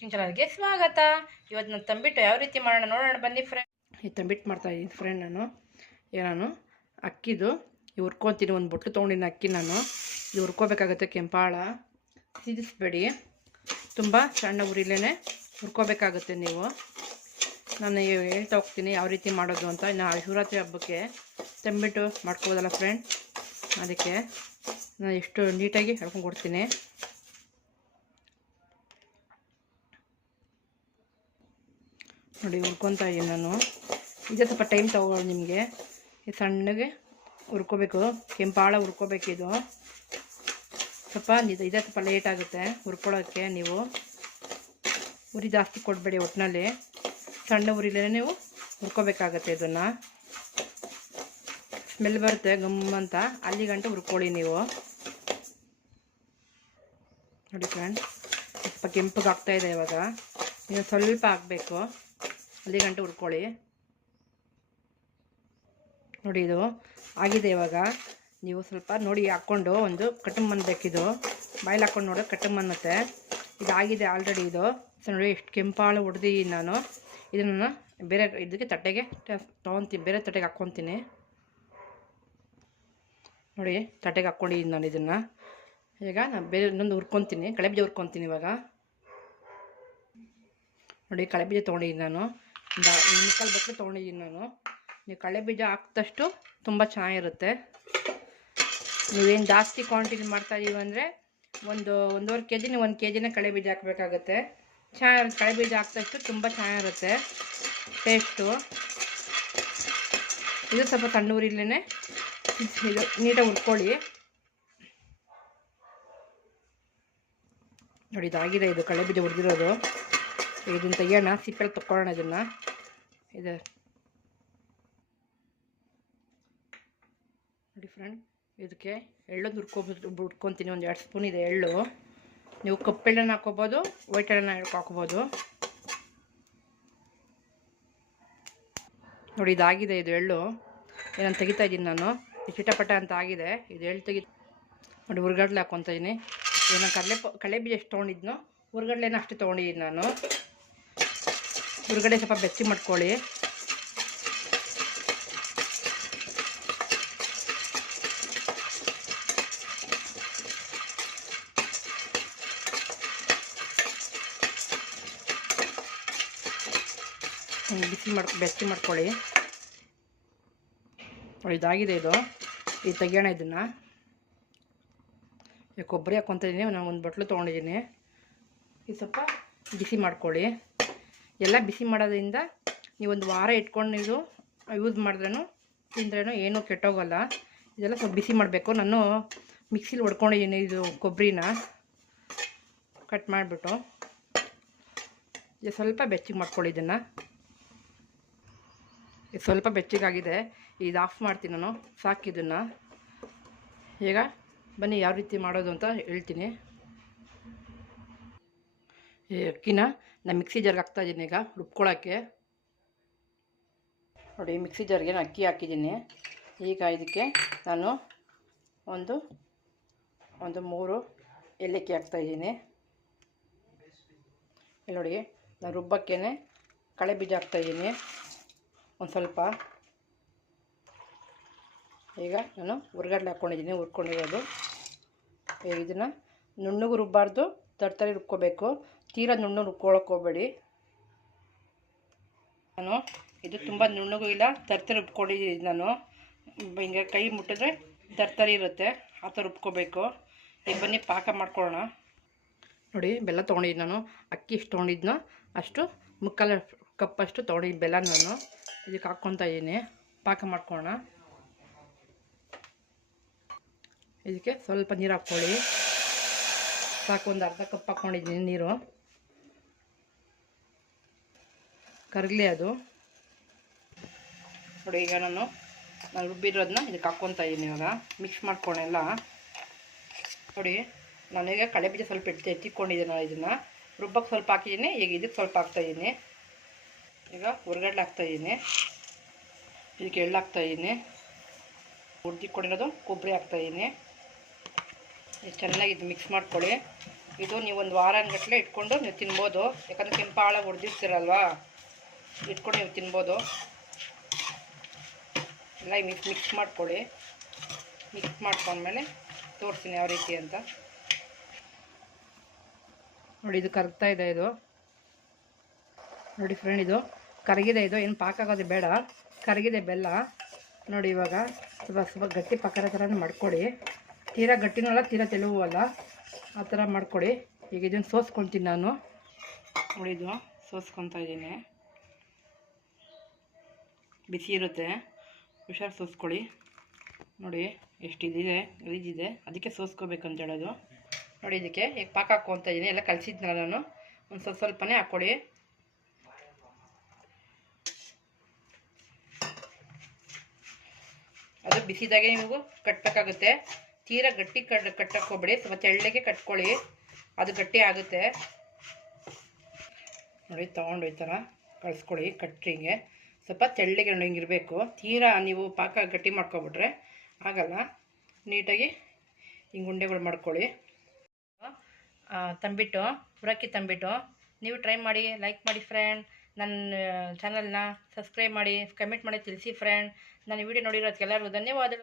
Cooking ಚಾನಲ್ಗೆ ಸ್ವಾಗತ. ಇವತ್ತು ನಾನು ತಂಬಿಟ್ಟು ಯಾವ ರೀತಿ ಮಾಡೋಣ ನೋಡೋಣ ಬನ್ನಿ ಫ್ರೆಂಡ್. ಈ ತಂಬಿಟ್ಟು ಮಾಡ್ತಾಯಿದ್ದೀನಿ ಫ್ರೆಂಡ್. ನಾನು ಅಕ್ಕಿದು ಹುರ್ಕೊತೀನಿ. ಒಂದು ಬೊಟ್ಲು ತೊಗೊಂಡಿನಿ ಅಕ್ಕಿ. ನಾನು ಇದು ಹುರ್ಕೋಬೇಕಾಗುತ್ತೆ. ಕೆಂಪಾಳ ಸಿದಿಸ್ಬೇಡಿ, ತುಂಬ ಸಣ್ಣ ಉರಿಲೇ ಹುರ್ಕೋಬೇಕಾಗುತ್ತೆ. ನೀವು ನಾನು ಹೇಳ್ತಾ ಹೋಗ್ತೀನಿ ಯಾವ ರೀತಿ ಮಾಡೋದು ಅಂತ. ಇನ್ನು ಶಿವರಾತ್ರಿ ಹಬ್ಬಕ್ಕೆ ತಂಬಿಟ್ಟು ಮಾಡ್ಕೋಬೋದಲ್ಲ ಫ್ರೆಂಡ್, ಅದಕ್ಕೆ ನಾನು ಎಷ್ಟು ನೀಟಾಗಿ ಹೇಳ್ಕೊಂಡು ಕೊಡ್ತೀನಿ. ನೋಡಿ ಹುರ್ಕೊತಾ ಇದ್ದೀನಿ ನಾನು. ಇದೇ ಸ್ವಲ್ಪ ಟೈಮ್ ತಗೊಳ್ಳೋದು ನಿಮಗೆ. ಸಣ್ಣಗೆ ಹುರ್ಕೋಬೇಕು, ಕೆಂಪಾಳ ಹುರ್ಕೋಬೇಕಿದು. ಸ್ವಲ್ಪ ಇದೇ ಸ್ವಲ್ಪ ಲೇಟ್ ಆಗುತ್ತೆ ಹುರ್ಕೊಳ್ಳೋಕ್ಕೆ. ನೀವು ಉರಿ ಜಾಸ್ತಿ ಕೊಡಬೇಡಿ, ಒಟ್ಟಿನಲ್ಲಿ ಸಣ್ಣ ಉರಿಲೇ ನೀವು ಹುರ್ಕೋಬೇಕಾಗತ್ತೆ. ಇದನ್ನು ಸ್ಮೆಲ್ ಬರುತ್ತೆ ಗಮ್ಮಂತ, ಅಲ್ಲಿ ಗಂಟೆ ಹುರ್ಕೊಳ್ಳಿ ನೀವು. ನೋಡಿ ಫ್ರೆಂಡ್, ಸ್ವಲ್ಪ ಕೆಂಪಗೆ ಆಗ್ತಾಯಿದೆ ಇವಾಗ. ನೀವು ಸ್ವಲ್ಪ ಹಾಕಬೇಕು, ಅಲ್ಲಿ ಗಂಟೆ ಹುರ್ಕೊಳ್ಳಿ. ನೋಡಿ ಇದು ಆಗಿದೆ ಇವಾಗ. ನೀವು ಸ್ವಲ್ಪ ನೋಡಿ ಹಾಕ್ಕೊಂಡು ಒಂದು ಕಟ್ಟಮ್ ಅನ್ನಬೇಕಿದು. ಬಾಯಲ್ಲಿ ಹಾಕ್ಕೊಂಡು ನೋಡಿ ಕಟ್ಟಮ್ ಅನ್ನತ್ತೆ. ಇದಾಗಿದೆ ಆಲ್ರೆಡಿ ಇದು. ಸೊ ನೋಡಿ ಎಷ್ಟು ಕೆಂಪಾಳು ಹೊಡೆದಿದ್ದೀನಿ ನಾನು. ಇದನ್ನು ಬೇರೆ ಇದಕ್ಕೆ ತಟ್ಟೆಗೆ ತೊಗೊತೀನಿ, ಬೇರೆ ತಟ್ಟೆಗೆ ಹಾಕ್ಕೊತೀನಿ. ನೋಡಿ ತಟ್ಟೆಗೆ ಹಾಕ್ಕೊಂಡಿದ್ದೀನಿ ನಾನು ಇದನ್ನು. ಈಗ ನಾನು ಬೇರೆ ಇನ್ನೊಂದು ಹುರ್ಕೊತೀನಿ, ಕಳೆಬೀಜ ಹುರ್ಕೊತೀನಿ ಇವಾಗ. ನೋಡಿ ಕಳೆಬೀಜ ತೊಗೊಂಡಿದ್ದೀನಿ ನಾನು, ಮುಕ್ಕಾಲು ಬಟ್ಟಲು ತೊಗೊಂಡಿದ್ದೀನಿ ನಾನು. ನೀವು ಕಳೆಬೀಜ ಹಾಕಿದಷ್ಟು ತುಂಬ ಚೆನ್ನಾಗಿರುತ್ತೆ. ನೀವೇನು ಜಾಸ್ತಿ ಕ್ವಾಂಟಿಟಿ ಮಾಡ್ತಾಯಿದ್ದೀವಿ ಅಂದರೆ ಒಂದೂವರೆ ಕೆ ಜಿ, ನೀವು 1 ಕೆ ಜಿನೇ ಕಳೆಬೀಜ ಹಾಕಬೇಕಾಗತ್ತೆ. ಚೆನ್ನಾಗಿರುತ್ತೆ. ಕಳೆಬೀಜ ಹಾಕಿದಷ್ಟು ತುಂಬ ಚೆನ್ನಾಗಿರುತ್ತೆ ಟೇಸ್ಟು. ಇದು ಸ್ವಲ್ಪ ಸಣ್ಣ ಉರಿಲೇ ಇದು ನೀಟಾಗಿ ಹುರ್ಕೊಳ್ಳಿ. ನೋಡಿ ಇದಾಗಿದೆ, ಇದು ಕಳೆಬೀಜ ಹುರಿದಿರೋದು. ಇದನ್ನು ತೆಗಿಯೋಣ, ಸಿಪ್ಪೆಲ್ಲ ತಗೊಳ್ಳೋಣ ಇದನ್ನು. ಇದೆ ನೋಡಿ ಫ್ರೆಂಡ್, ಇದಕ್ಕೆ ಎಳ್ಳೊಂದು ಹುರ್ಕೊತೀನಿ. ಒಂದು 2 ಸ್ಪೂನ್ ಇದೆ ಎಳ್ಳು. ನೀವು ಕಪ್ಪೆಳ್ಳನ್ನು ಹಾಕ್ಕೋಬೋದು, ವೈಟ್ ಎಳ್ಳನ್ನು ಹಾಕ್ಕೋಬೋದು. ನೋಡಿ ಇದಾಗಿದೆ ಇದು ಎಳ್ಳು. ಏನಂತ ತೆಗಿತಾ ಇದ್ದೀನಿ ನಾನು. ಚಿಟಪಟ ಅಂತ ಆಗಿದೆ ಇದು ಎಳ್ಳು ತೆಗಿ. ನೋಡಿ ಹುರ್ಗಡ್ಲೆ ಹಾಕ್ಕೊತಾ ಇದ್ದೀನಿ. ಏನೋ ಕಡಲೆಬೀಜ ಎಷ್ಟು ತೊಗೊಂಡಿದ್ನೋ ಹುರ್ಗಡ್ಲೆನ ಅಷ್ಟು ತೊಗೊಂಡಿದ್ದೀನಿ ನಾನು. ಹುರ್ಗಡೆ ಸ್ವಲ್ಪ ಬೆಚ್ಚಿ ಮಾಡ್ಕೊಳ್ಳಿ. ಬೆಚ್ಚಿ ಮಾಡ್ಕೊಳ್ಳಿ. ಇದಾಗಿದೆ ಇದು. ಇದು ತೆಗಿಯೋಣ ಇದನ್ನು. ಕೊಬ್ಬರಿ ಹಾಕ್ಕೊತಾ ಇದ್ದೀನಿ. ನಾನು ಒಂದು ಬಟ್ಲು ತೊಗೊಂಡಿದ್ದೀನಿ. ಇದು ಸ್ವಲ್ಪ ಬಿಸಿ ಮಾಡ್ಕೊಳ್ಳಿ. ಎಲ್ಲ ಬಿಸಿ ಮಾಡೋದ್ರಿಂದ ನೀವೊಂದು ವಾರ ಇಟ್ಕೊಂಡು ನೀವು ಯೂಸ್ ಮಾಡಿದ್ರೂ ತಿಂದ್ರೂ ಏನೂ ಕೆಟ್ಟೋಗಲ್ಲ. ಇದೆಲ್ಲ ಸ್ವಲ್ಪ ಬಿಸಿ ಮಾಡಬೇಕು. ನಾನು ಮಿಕ್ಸಿಲಿ ಹೊಡ್ಕೊಂಡಿದ್ದೀನಿ ಇದು ಕೊಬ್ಬರಿನ ಕಟ್ ಮಾಡಿಬಿಟ್ಟು. ಇದು ಸ್ವಲ್ಪ ಬೆಚ್ಚಗೆ ಮಾಡ್ಕೊಳ್ಳಿ ಇದನ್ನು. ಇದು ಸ್ವಲ್ಪ ಬೆಚ್ಚಗಾಗಿದೆ. ಇದು ಆಫ್ ಮಾಡ್ತೀನಿ ನಾನು, ಸಾಕಿದನ್ನು. ಈಗ ಬನ್ನಿ ಯಾವ ರೀತಿ ಮಾಡೋದು ಅಂತ ಹೇಳ್ತೀನಿ. ಈ ಅಕ್ಕಿನ ನಾನು ಮಿಕ್ಸಿ ಜಾರ್ಗೆ ಹಾಕ್ತಾಯಿದ್ದೀನಿ ಈಗ ರುಬ್ಕೊಳ್ಳೋಕ್ಕೆ. ನೋಡಿ ಮಿಕ್ಸಿ ಜಾರ್ಗೆ ನಾನು ಅಕ್ಕಿ ಹಾಕಿದ್ದೀನಿ. ಈಗ ಇದಕ್ಕೆ ನಾನು ಒಂದು 3 ಏಲಕ್ಕಿ ಹಾಕ್ತಾಯಿದ್ದೀನಿ. ಇಲ್ಲಿ ನೋಡಿ, ನಾನು ರುಬ್ಬಕ್ಕೇ ಕಳೆ ಬೀಜ ಹಾಕ್ತಾಯಿದ್ದೀನಿ ಒಂದು ಸ್ವಲ್ಪ. ಈಗ ನಾನು ಹುರ್ಗಡ್ಲೆ ಹಾಕ್ಕೊಂಡಿದ್ದೀನಿ, ಹುರ್ಕೊಂಡಿರೋದು. ಇದನ್ನು ನುಣ್ಣಗೆ ರುಬ್ಬಾರ್ದು, ತರ್ತರಿ ರುಬ್ಕೋಬೇಕು. ತೀರಾ ನುಣ್ಣಗೆ ರುಬ್ಕೊಳ್ಳೋಕೆ ಹೋಗಬೇಡಿ. ನಾನು ಇದು ತುಂಬ ನುಣ್ಣಗೂ ಇಲ್ಲ, ತರ್ತರಿ ರುಬ್ಕೊಂಡಿದ್ದೀನಿ ನಾನು. ಹಿಂಗೆ ಕೈ ಮುಟ್ಟಿದ್ರೆ ತರ್ತರಿ ಇರುತ್ತೆ, ಆ ಥರ ರುಬ್ಕೋಬೇಕು. ಈಗ ಬನ್ನಿ ಪಾಕ ಮಾಡ್ಕೊಳ್ಳೋಣ. ನೋಡಿ ಬೆಲ್ಲ ತೊಗೊಂಡಿದ್ದೀನಿ ನಾನು. ಅಕ್ಕಿ ಎಷ್ಟು ತೊಗೊಂಡಿದ್ನೋ ಅಷ್ಟು ಮುಕ್ಕಾಲು ಕಪ್ಪಷ್ಟು ತೊಗೊಂಡಿದ್ದೀನಿ ಬೆಲ್ಲ ನಾನು. ಇದಕ್ಕೆ ಹಾಕ್ಕೊತಾ ಇದ್ದೀನಿ. ಪಾಕ ಮಾಡ್ಕೊಳ್ಳೋಣ. ಇದಕ್ಕೆ ಸ್ವಲ್ಪ ನೀರು ಹಾಕ್ಕೊಳ್ಳಿ. ಸಾಕು, ಒಂದು ಅರ್ಧ ಕಪ್ ಹಾಕ್ಕೊಂಡಿದ್ದೀನಿ ನೀರು. ಕರಗಲಿ ಅದು. ನೋಡಿ ಈಗ ನಾನು ರುಬ್ಬಿರೋದನ್ನ ಇದಕ್ಕೆ ಹಾಕ್ಕೊತಾ ಇದ್ದೀನಿ. ಇವಾಗ ಮಿಕ್ಸ್ ಮಾಡ್ಕೊಳ್ಳೆಲ್ಲ. ನೋಡಿ ನಾನೀಗ ಕಡಲೆಬೀಜ ಸ್ವಲ್ಪ ಎತ್ತಿಕೊಂಡಿದ್ದೀನಿ. ಇದನ್ನು ರುಬ್ಬಕ್ಕೆ ಸ್ವಲ್ಪ ಹಾಕಿದ್ದೀನಿ. ಈಗ ಇದಕ್ಕೆ ಸ್ವಲ್ಪ ಹಾಕ್ತಾಯಿದ್ದೀನಿ. ಈಗ ಹುರ್ಗಡ್ಲೆ ಹಾಕ್ತಾಯಿದ್ದೀನಿ. ಇದಕ್ಕೆ ಎಳ್ಳು ಹಾಕ್ತಾಯಿದ್ದೀನಿ. ಹುರಿದಿಟ್ಕೊಂಡಿರೋದು ಕೊಬ್ಬರಿ ಹಾಕ್ತಾಯಿದ್ದೀನಿ. ಚೆನ್ನಾಗಿ ಇದು ಮಿಕ್ಸ್ ಮಾಡ್ಕೊಳ್ಳಿ. ಇದು ನೀವು ಒಂದು ವಾರಗಟ್ಟಲೆ ಇಟ್ಕೊಂಡು ನೀವು ತಿನ್ಬೋದು. ಯಾಕಂದರೆ ಕೆಂಪಾಳ ಹೊಡೆದಿರ್ತೀರಲ್ವಾ, ಇಟ್ಕೊಂಡು ನೀವು ತಿನ್ಬೋದು. ಎಲ್ಲ ಮಿಕ್ಸ್ ಮಾಡ್ಕೊಳ್ಳಿ. ಮಿಕ್ಸ್ ಮಾಡ್ಕೊಂಡ್ಮೇಲೆ ತೋರಿಸ್ತೀನಿ ಯಾವ ರೀತಿ ಅಂತ. ನೋಡಿ ಇದು ಕರಗ್ತಾ ಇದೆ. ಇದು ನೋಡಿ ಫ್ರೆಂಡ್, ಇದು ಕರಗಿದೆ. ಇದು ಏನು ಪಾಕ ಆಗೋದು ಬೇಡ, ಕರಗಿದೆ ಬೆಲ್ಲ. ನೋಡಿ ಇವಾಗ ಸ್ವಲ್ಪ ಗಟ್ಟಿ ಪಾಕದ ಥರ ಮಾಡ್ಕೊಳ್ಳಿ. ತೀರಾ ಗಟ್ಟಿನೂ ಅಲ್ಲ, ತೀರಾ ತೆಲುವು ಅಲ್ಲ, ಆ ಥರ ಮಾಡ್ಕೊಳ್ಳಿ. ಈಗ ಇದನ್ನು ಸೋಸ್ಕೊತೀನಿ ನಾನು. ನೋಡಿ ಇದು ಸೋಸ್ಕೊತಾ ಇದ್ದೀನಿ. ಬಿಸಿ ಇರುತ್ತೆ, ಹುಷಾರು ಸೋಸ್ಕೊಳ್ಳಿ. ನೋಡಿ ಎಷ್ಟಿದೆ, ಗಲೀಜಿದೆ, ಅದಕ್ಕೆ ಸೋಸ್ಕೋಬೇಕಂತ ಹೇಳೋದು. ನೋಡಿ ಇದಕ್ಕೆ ಈಗ ಪಾಕ ಹಾಕ್ಕೊತಾ ಇದ್ದೀನಿ. ಎಲ್ಲ ಕಲಿಸಿದ್ನಲ್ಲ ನಾನು, ಒಂದು ಸ್ವಲ್ಪನೇ ಹಾಕ್ಕೊಳ್ಳಿ. ಅದು ಬಿಸಿದಾಗೆ ನೀವು ಕಟ್ಟಬೇಕಾಗುತ್ತೆ. ತೀರಾ ಗಟ್ಟಿ ಕಟ್ಟಕ್ಕೋಗ್ಬೇಡಿ, ಸ್ವಲ್ಪ ತೆಳ್ಳಗೆ ಕಟ್ಕೊಳ್ಳಿ, ಅದು ಗಟ್ಟಿ ಆಗುತ್ತೆ. ನೋಡಿ ತೊಗೊಂಡು ಈ ಥರ ಕಳಿಸ್ಕೊಳ್ಳಿ. ಕಟ್ರಿಂಗೆ ಸ್ವಲ್ಪ ತೆಳ್ಳಗೆ ಹಿಂಗಿರಬೇಕು. ತೀರಾ ನೀವು ಪಾಕ ಗಟ್ಟಿ ಮಾಡ್ಕೊಬಿಟ್ರೆ ಆಗಲ್ಲ. ನೀಟಾಗಿ ಹಿಂಗೆ ಉಂಡೆಗಳು ಮಾಡ್ಕೊಳ್ಳಿ. ತಂಬಿಟ್ಟು, ಹುರಕ್ಕಿ ತಂಬಿಟ್ಟು ನೀವು ಟ್ರೈ ಮಾಡಿ, ಲೈಕ್ ಮಾಡಿ ಫ್ರೆಂಡ್. ನನ್ನ ಚಾನಲ್ನ ಸಬ್ಸ್ಕ್ರೈಬ್ ಮಾಡಿ, ಕಮೆಂಟ್ ಮಾಡಿ ತಿಳಿಸಿ ಫ್ರೆಂಡ್. ನಾನು ವಿಡಿಯೋ ನೋಡಿರೋದಕ್ಕೆಲ್ಲರಿಗೂ ಧನ್ಯವಾದಗಳು.